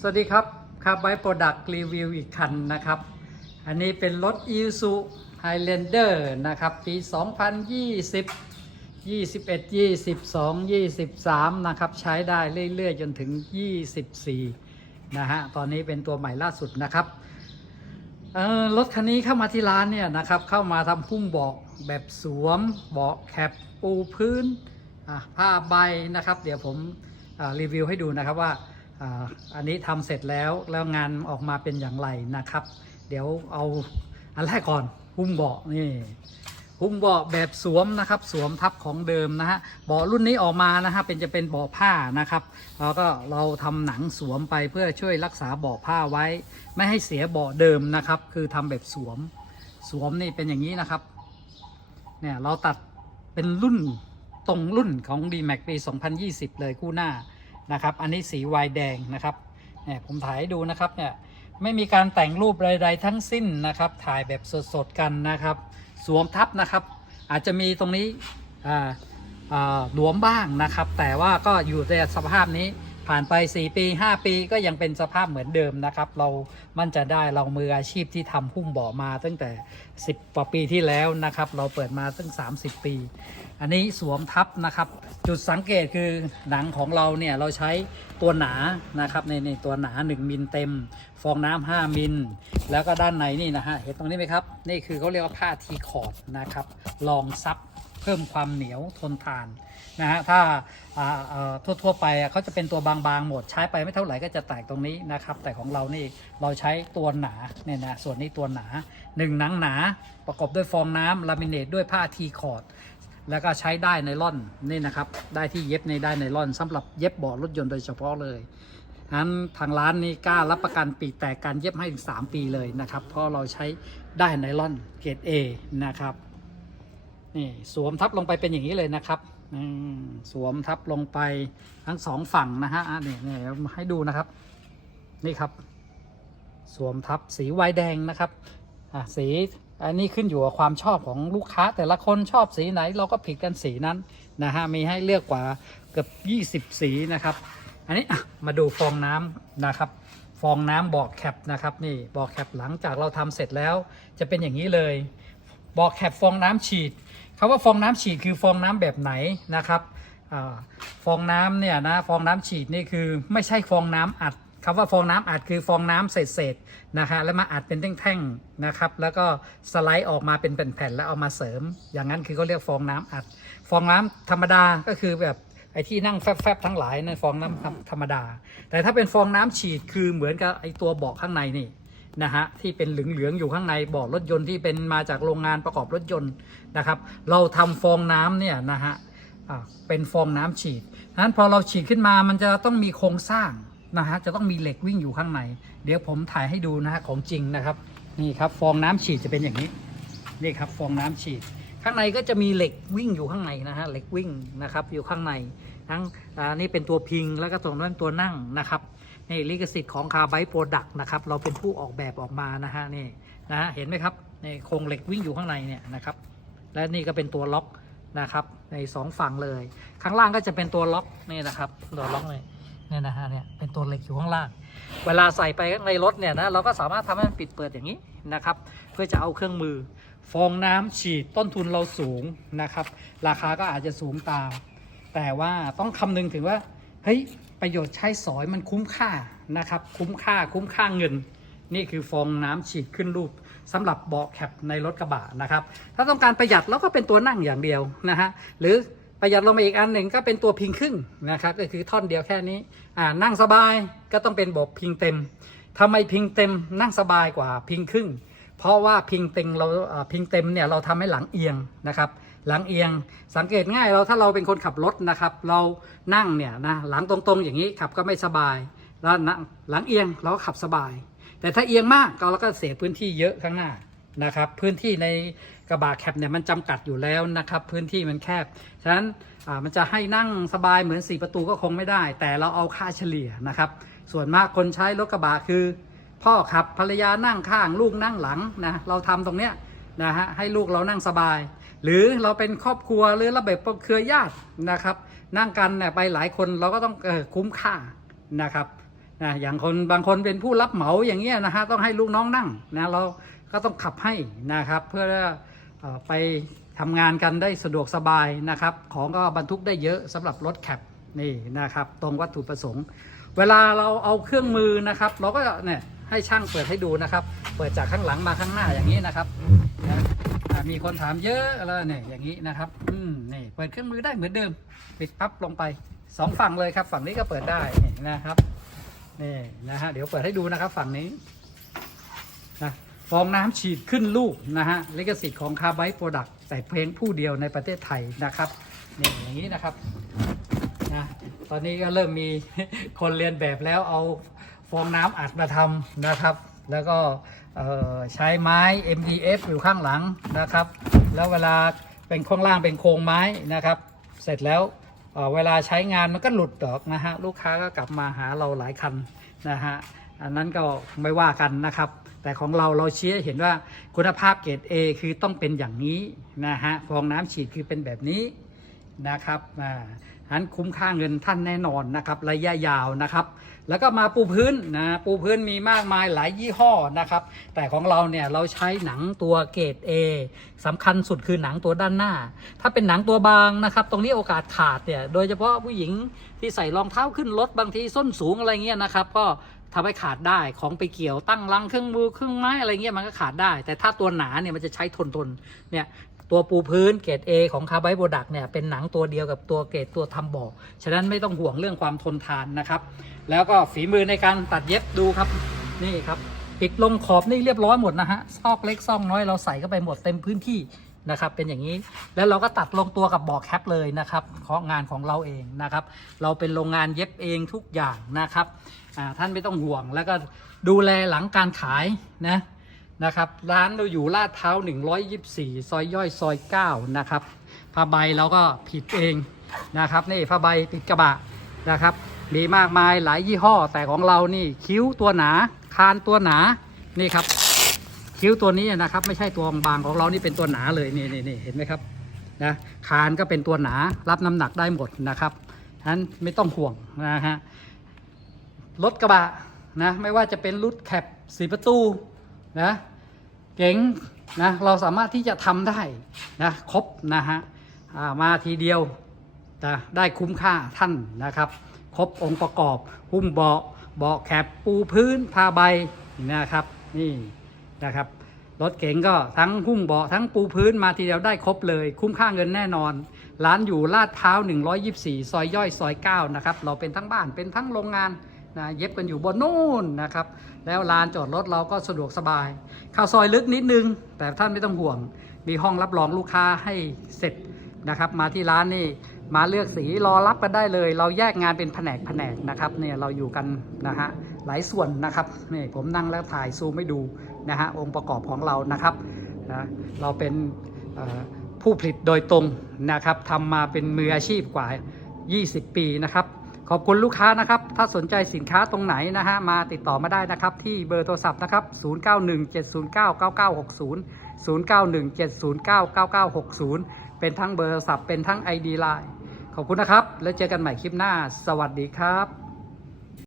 สวัสดีครับคาร์ไบโปรดักต์รีวิวอีกคันนะครับ อันนี้เป็นรถ i s u Highlander นะครับ ปี 2020 21 22 23 นะครับ ใช้ได้เรื่อยๆ จนถึง 24 นะฮะ ตอนนี้เป็นตัวใหม่ล่าสุดนะครับรถคันนี้เข้ามาที่ร้านเนี่ยนะครับ เข้ามาทำพุ่มเบาะแบบสวมเบาะแคปปูพื้นผ้าใบนะครับ เดี๋ยวผมรีวิวให้ดูนะครับว่า อันนี้ทำเสร็จแล้วแล้วงานออกมาเป็นอย่างไรนะครับ เดี๋ยวเอาอันแรกก่อนหุ้มเบาะนี่หุ้มเบาะแบบสวมนะครับ สวมทับของเดิมนะฮะเบาะรุ่นนี้ออกมานะฮะเป็นจะเป็นเบาะผ้านะครับแล้วก็เราทำหนังสวมไปเพื่อช่วยรักษาเบาะผ้าไว้ ไม่ให้เสียเบาะเดิมนะครับ คือทำแบบสวมสวมนี่เป็นอย่างนี้นะครับเนี่ยเราตัดเป็นรุ่นตรงรุ่นของ d m a x ปี 2020 เลยคู่หน้า นะครับ อันนี้สีวายแดงนะครับเนี่ยผมถ่ายให้ดูนะครับเนี่ยไม่มีการแต่งรูปใดๆทั้งสิ้นนะครับ ถ่ายแบบสดๆกันนะครับ สวมทับนะครับ อาจจะมีตรงนี้หลวมบ้างนะครับ แต่ว่าก็อยู่ในสภาพนี้ ผ่านไป 4 ปี 5 ปีก็ยังเป็นสภาพเหมือนเดิมนะครับ เรามั่นใจะได้เรามืออาชีพที่ทำหุ้มบาะมาตั้งแต่ 10กว่าปีที่แล้วนะครับ เราเปิดมาตั้ง 30 ปี อันนี้สวมทับนะครับ จุดสังเกตคือหนังของเราเนี่ยเราใช้ตัวหนานะครับในในตัวหนา 1 มิลเต็ม ฟองน้ำ5มิล แล้วก็ด้านในนี่นะฮะเห็นตรงนี้ไหมครับ นี่คือเขาเรียกว่าผ้าทีคอร์ดนะครับรองซับ เพิ่มความเหนียวทนทานนะฮะถ้าทั่วๆไปเขาจะเป็นตัวบางๆหมดใช้ไปไม่เท่าไหร่ก็จะแตกตรงนี้นะครับ แต่ของเรานี่เราใช้ตัวหนาเนี่ยนะส่วนนี้ตัวหนาหนึ่งหนังหนาประกอบด้วยฟองน้ำลามิเนตด้วยผ้าทีคอร์ดแล้วก็ใช้ได้ในร่อนนี่นะครับได้ที่เย็บในได้ในร่อนสำหรับเย็บเบาะรถยนต์โดยเฉพาะเลยนั้นทางร้านนี้กล้ารับประกันปีแตกการเย็บให้ถึง3ปีเลยนะครับ เพราะเราใช้ได้ในร่อนเกรด A นะครับ นี่สวมทับลงไปเป็นอย่างนี้เลยนะครับสวมทับลงไปทั้งสองฝั่งนะฮะนี่นี่มาให้ดูนะครับ นี่ครับ สวมทับสีไวแดงนะครับอะสีอันนี้ขึ้นอยู่กับความชอบของลูกค้า แต่ละคนชอบสีไหนเราก็ผิดกันสีนั้นนะฮะมีให้เลือกกว่าเกือบ 20 สีนะครับ อันนี้มาดูฟองน้ำนะครับ ฟองน้ำบอกแคปนะครับนี่บอกแคปหลังจากเราทำเสร็จแล้ว จะเป็นอย่างนี้เลย บอกแคปฟองน้ำฉีด คำว่าฟองน้ำฉีดคือฟองน้ำแบบไหนนะครับอฟองน้ำเนี่ยนะฟองน้ำฉีดนี่คือไม่ใช่ฟองน้ำอัดคำว่าฟองน้ำอัดคือฟองน้ำเศษๆนะฮะแล้วมาอัดเป็นแท่งๆนะครับ แล้วก็สไลด์ออกมาเป็นแผ่นๆแล้วเอามาเสริม อย่างนั้นคือเขาเรียกฟองน้ำอัด ฟองน้ำธรรมดาก็คือแบบไอ้ที่นั่งแฟบๆทั้งหลายนั่นฟองน้ำธรรมดา แต่ถ้าเป็นฟองน้ำฉีดคือเหมือนกับไอ้ตัวเบาะข้างในนี่ นะฮะที่เป็นเหลืองๆอยู่ข้างในบาะรถยนต์ที่เป็นมาจากโรงงานประกอบรถยนต์นะครับ เราทำฟองน้ำเนี่ยนะฮะเป็นฟองน้ำฉีดนั้นพอเราฉีดขึ้นมามันจะต้องมีโครงสร้างนะฮะจะต้องมีเหล็กวิ่งอยู่ข้างใน เดี๋ยวผมถ่ายให้ดูนะฮะของจริงนะครับนี่ครับฟองน้ำฉีดจะเป็นอย่างนี้นี่ครับฟองน้ำฉีด ข้างในก็จะมีเหล็กวิ่งอยู่ข้างในนะฮะเหล็กวิ่งนะครับอยู่ข้างในทั้งนี่เป็นตัวพิงแล้วก็ตรงนั้นตัวนั่งนะครับ นี่ลิขสิทธิ์ของคาร์ไบโปรดักต์นะครับ เราเป็นผู้ออกแบบออกมานะฮะนี่นะฮะเห็นไหมครับนี่โครงเหล็กวิ่งอยู่ข้างในเนี่ยนะครับ และนี่ก็เป็นตัวล็อกนะครับ ในสองฝั่งเลย ข้างล่างก็จะเป็นตัวล็อกนี่นะครับตัวล็อกเลยเนี่ยนะฮะเนี่ยเป็นตัวเหล็กอยู่ข้างล่าง เวลาใส่ไปข้างในรถเนี่ยนะเราก็สามารถทำให้มันปิดเปิดอย่างนี้นะครับ เพื่อจะเอาเครื่องมือ ฟองน้ำฉีดต้นทุนเราสูงนะครับ ราคาก็อาจจะสูงตาม แต่ว่าต้องคำนึงถึงว่า ฮ้ยประโยชน์ใช้สอยมันคุ้มค่านะครับ คุ้มค่าคุ้มค่าเงิน นี่คือฟองน้ำฉีดขึ้นรูปสำหรับเบาะแคปในรถกระบะนะครับ ถ้าต้องการประหยัดเราก็เป็นตัวนั่งอย่างเดียวนะฮะหรือประหยัดลงมาอีกอันหนึ่งก็เป็นตัวพิงครึ่งนะครับ ก็คือท่อนเดียวแค่นี้อ่านั่งสบายก็ต้องเป็นเบาะพิงเต็มทำไมพิงเต็มนั่งสบายกว่าพิงครึ่ง เพราะว่าพิงเต็มเราพิงเต็มเนี่ยเราทำให้หลังเอียงนะครับ หลังเอียงสังเกตง่ายเราถ้าเราเป็นคนขับรถนะครับ เรานั่งเนี่ยนะหลังตรงๆ อย่างนี้ขับก็ไม่สบายแล้วหลังเอียงเราก็ขับสบาย แต่ถ้าเอียงมากก็เราก็เสียพื้นที่เยอะข้างหน้านะครับ พื้นที่ในกระบะแคปเนี่ยมันจำกัดอยู่แล้วนะครับ พื้นที่มันแคบ ฉะนั้นมันจะให้นั่งสบายเหมือน 4 ประตูก็คงไม่ได้ แต่เราเอาค่าเฉลี่ยนะครับ ส่วนมากคนใช้รถกระบะคือ พ่อขับภรรยานั่งข้างลูกนั่งหลังนะเราทำตรงเนี้ยนะฮะให้ลูกเรานั่งสบาย หรือเราเป็นครอบครัวหรือระเบียบเครือญาตินะครับ นั่งกันเนี่ยไปหลายคนเราก็ต้องออคุ้มค่านะครับนะอย่างคนบางคนเป็นผู้รับเหมาอย่างเงี้ยนะฮะต้องให้ลูกน้องนั่งนะเราก็ต้องขับให้นะครับ เพื่อเอ่อไปทำงานกันได้สะดวกสบายนะครับ ของก็บรรทุกได้เยอะสำหรับรถแคปนี่นะครับ ตรงวัตถุประสงค์ เวลาเราเอาเครื่องมือนะครับ เราก็เนี่ย ให้ช่างเปิดให้ดูนะครับ เปิดจากข้างหลังมาข้างหน้าอย่างนี้นะครับนะมีคนถามเยอะแล้วเนี่ยอย่างนี้นะครับ อืมนี่เปิดเครื่องมือได้เหมือนเดิม ปิดปั๊บลงไปสองฝั่งเลยครับ ฝั่งนี้ก็เปิดได้นี่นะครับนี่นะฮะเดี๋ยวเปิดให้ดูนะครับฝั่งนี้นะฟองน้ำฉีดขึ้นลูกนะฮะลิขสิทธิ์ของคาร์ไบโปรดักต์แต่เพียงผู้เดียวในประเทศไทยนะครับนี่อย่างนี้นะครับนะตอนนี้ก็เริ่มมีคนเรียนแบบแล้วเอา ฟองน้ำอัดมาทำนะครับ แล้วก็ใช้ไม้ MDF อยู่ข้างหลังนะครับ แล้วเวลาเป็นข้างล่างเป็นโครงไม้นะครับ เสร็จแล้วเเวลาใช้งานมันก็หลุดออกนะฮะลูกค้าก็กลับมาหาเราหลายคันนะฮะอันนั้นก็ไม่ว่ากันนะครับ แต่ของเราเราเชี้เห็นว่าคุณภาพเกรด A คือต้องเป็นอย่างนี้นะฮะฟองน้ำฉีดคือเป็นแบบนี้นะครับ อ่าหันคุ้มค่าเงินท่านแน่นอนนะครับระยะยาวนะครับ แล้วก็มาปูพื้นนะปูพื้นมีมากมายหลายยี่ห้อนะครับ แต่ของเราเนี่ยเราใช้หนังตัวเกรด A สำคัญสุดคือหนังตัวด้านหน้า ถ้าเป็นหนังตัวบางนะครับ ตรงนี้โอกาสขาดเนี่ยโดยเฉพาะผู้หญิงที่ใส่รองเท้าขึ้นรถบางทีส้นสูงอะไรเงี้ยนะครับ ก็ทำให้ขาดได้ของไปเกี่ยวตั้งรังเครื่องมือเครื่องไม้อะไรเงี้ยมันก็ขาดได้ แต่ถ้าตัวหนาเนี่ยมันจะใช้ทนทนเนี่ย ตัวปูพื้นเกรด A ของคาร์ไบโปรดักเนี่ยเป็นหนังตัวเดียวกับตัวเกรดตัวทำบ่อฉะนั้นไม่ต้องห่วงเรื่องความทนทานนะครับ แล้วก็ฝีมือในการตัดเย็บดูครับนี่ครับปิดลงขอบนี่เรียบร้อยหมดนะฮะซอกเล็กซอกน้อยเราใส่เข้าไปหมดเต็มพื้นที่นะครับเป็นอย่างนี้แล้วเราก็ตัดลงตัวกับบอแคปเลยนะครับของงานของเราเองนะครับ เราเป็นโรงงานเย็บเองทุกอย่างนะครับท่านไม่ต้องห่วงแล้วก็ดูแลหลังการขายนะ นะครับร้านเราอยู่ลาดเท้า 124 ซอยย่อยซอย 9 นะครับผ้าใบเราก็ผิดเองนะครับนี่ผ้าใบปิดกระบะนะครับ มีมากมายหลายยี่ห้อแต่ของเรานี่คิ้วตัวหนา คานตัวหนานี่ครับ คิ้วตัวนี้นะครับ ไม่ใช่ตัวบางของเรานี่เป็นตัวหนาเลยนี่นี่นเห็นไหมครับนะคานก็เป็นตัวหนารับน้ำหนักได้หมดนะครับฉะนั้นไม่ต้องห่วงนะฮะรถกระบะนะไม่ว่าจะเป็นรถแคปสีประตู นะเก๋งนะเราสามารถที่จะทำได้นะครบนะฮะามาทีเดียวจะได้คุ้มค่าท่านนะครับ ครบองค์ประกอบ หุ้มเบาะเบาะแคปปูพื้นผ้าใบนะครับนี่นะครับรถเก๋งก็ทั้งหุ้มเบาะทั้งปูพื้นมาทีเดียวได้ครบเลย คุ้มค่าเงินแน่นอน ร้านอยู่ลาดพร้าว 124 ซอยย่อยซอย 9 นะครับ เราเป็นทั้งบ้านเป็นทั้งโรงงาน นะเย็บกันอยู่บนนู่นนะครับ แล้วลานจอดรถเราก็สะดวกสบาย เข้าซอยลึกนิดนึง แต่ท่านไม่ต้องห่วง มีห้องรับรองลูกค้าให้เสร็จนะครับ มาที่ร้านนี่มาเลือกสีรอรับกันได้เลย เราแยกงานเป็นแผนกแผนกนะครับเนี่ยเราอยู่กันนะฮะหลายส่วนนะครับนี่ผมนั่งแล้วถ่ายซูมให้ดูนะฮะองค์ประกอบของเรานะครับนะเราเป็นผู้ผลิตโดยตรงนะครับทำมาเป็นมืออาชีพกว่า 20 ปีนะครับ ขอบคุณลูกค้านะครับ ถ้าสนใจสินค้าตรงไหนนะฮะ มาติดต่อมาได้นะครับ ที่เบอร์โทรศัพท์นะครับ 0917099960 0917099960 เป็นทั้งเบอร์โทรศัพท์เป็นทั้ง ID Line ขอบคุณนะครับ แล้วเจอกันใหม่คลิปหน้า สวัสดีครับ